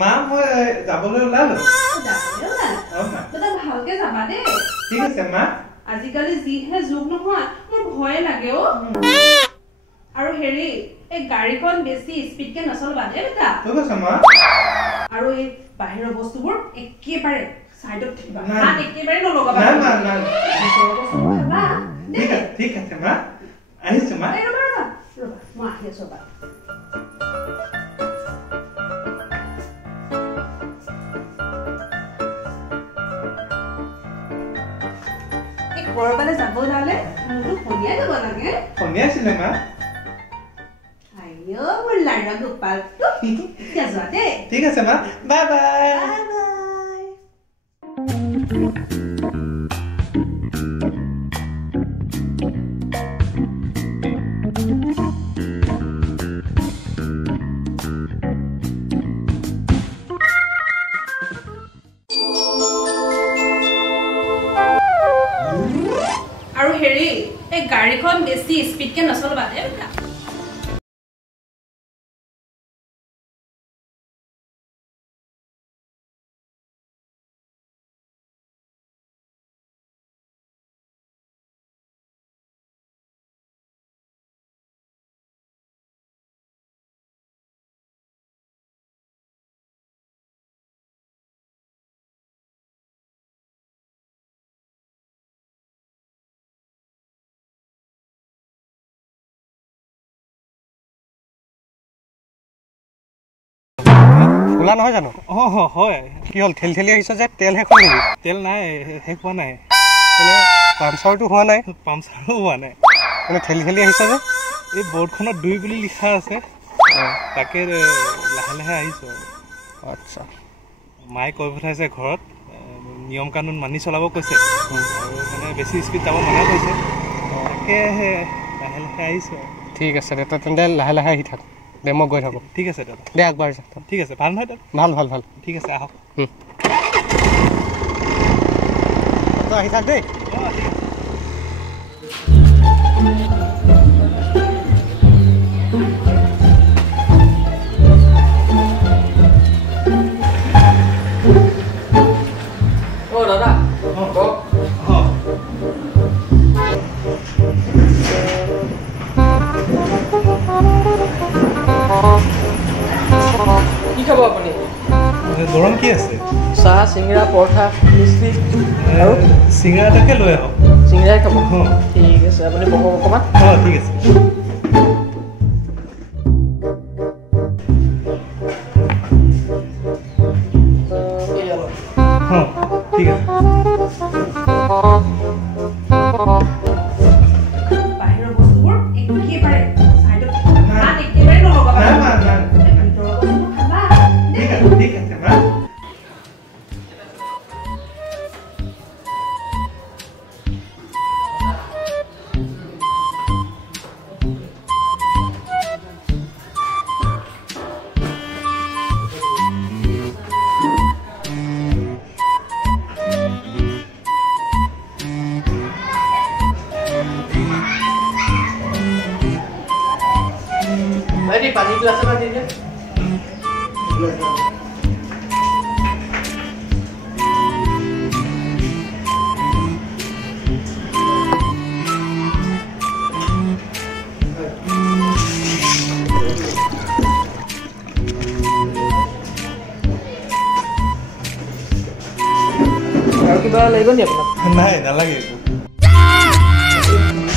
মা মই যাবলৈ ওলালো ভালকে যাবা দেই ঠিক আছে মা আজিকালি যিহে যুগ নহয় মোৰ ভয় লাগে অ আৰু হেৰি এই গাড়ীখন বেছি স্পীডকে নচলবা দেই বেটা ঠিক আছে মা আৰু এই বাহিৰৰ বস্তুবোৰ একেবাৰে সাইডত থাকিবা হাত একেবাৰে নলগাবা না না না খাবা ঠিক আছে মা আহিছো মা ৰবা মই আহি আছো বা কৰবালে যাব ওলালে মোৰটো সন্ধিয়া যাব লাগে সন্ধিয়া আছিলে মা আইও মোৰ লাৰা গোপালটো এতিয়া যোৱা দেই ঠিক আছে মা বাই বাই আৰু হেৰি এই গাড়ীখন বেছি স্পীডকে নচলবা দেই বেটা খোলা নহয় জানো হয় কি হ'ল ঠেলি আহিছ যে তেল শেষ হ'ল নেকি তেল নাই শেষ হোৱা নাই মানে পামচাৰটো হোৱা নাই পামচাৰো হোৱা নাই মানে ঠেলি আহিছ যে এই বৰ্ডখনত 2 বুলি লিখা আছে তাকে লাহে লাহে আহিছোঁ আচ্ছা মায়ে কৈ পঠাইছে ঘৰত নিয়ম কানুন মানি চলাব কৈছে আৰু মানে বেছি স্পীড যাব মানা কৈছে তাকে লাহে লাহে আহিছোঁ ঠিক আছে দে তই তেন্তে লাহে লাহে আহি থাক দে মই গৈ থাকোঁ ঠিক আছে দাদা দে আগবাঢ়ি যা ঠিক আছে ভাল নহয় দাদা ভাল ঠিক আছে আহক তই আহি থাক দেই দাদা কি খাব আপুনি গৰম কি আছে চাহ চিংৰা পৰঠা মিষ্টি আৰু চিংৰা এটাকে লৈ আহক চিংৰাই খাব ঠিক আছে আপুনি বহক অকণমান ঠিক আছে ঠিক আছে বাহিৰৰ বস্তুবোৰ একেবাৰে সাইডত থাকিবা হাত একেবাৰে নলগাবা না না না ভিতৰৰ বস্তুবোৰ খাবা ঠিক আছে মা ভাইটি পানী গ্লাছ এটা দি দিয়ে আৰু কিবা লাগিব নি আপোনাক নাই নালাগে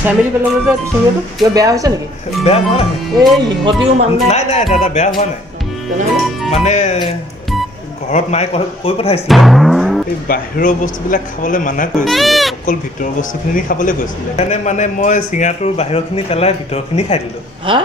ফেমিলি পেলালে যে চিংৰাটো কিবা বেয়া হৈছে নেকি বেয়া হোৱা নাই এই ইহঁতিও মানুহ নাই নাই দাদা বেয়া হোৱা নাই তেনেহ'লে মানে ঘৰত মায়ে কৈ পঠাইছিলে এই বাহিৰৰ বস্তুবিলাক খাবলৈ মানা কৰিছিলে অকল ভিতৰৰ বস্তুখিনি খাবলৈ কৈছিলে সেইকাৰণে মানে মই চিঙৰাটোৰ বাহিৰৰখিনি পেলাই ভিতৰখিনি খাই দিলোঁ হা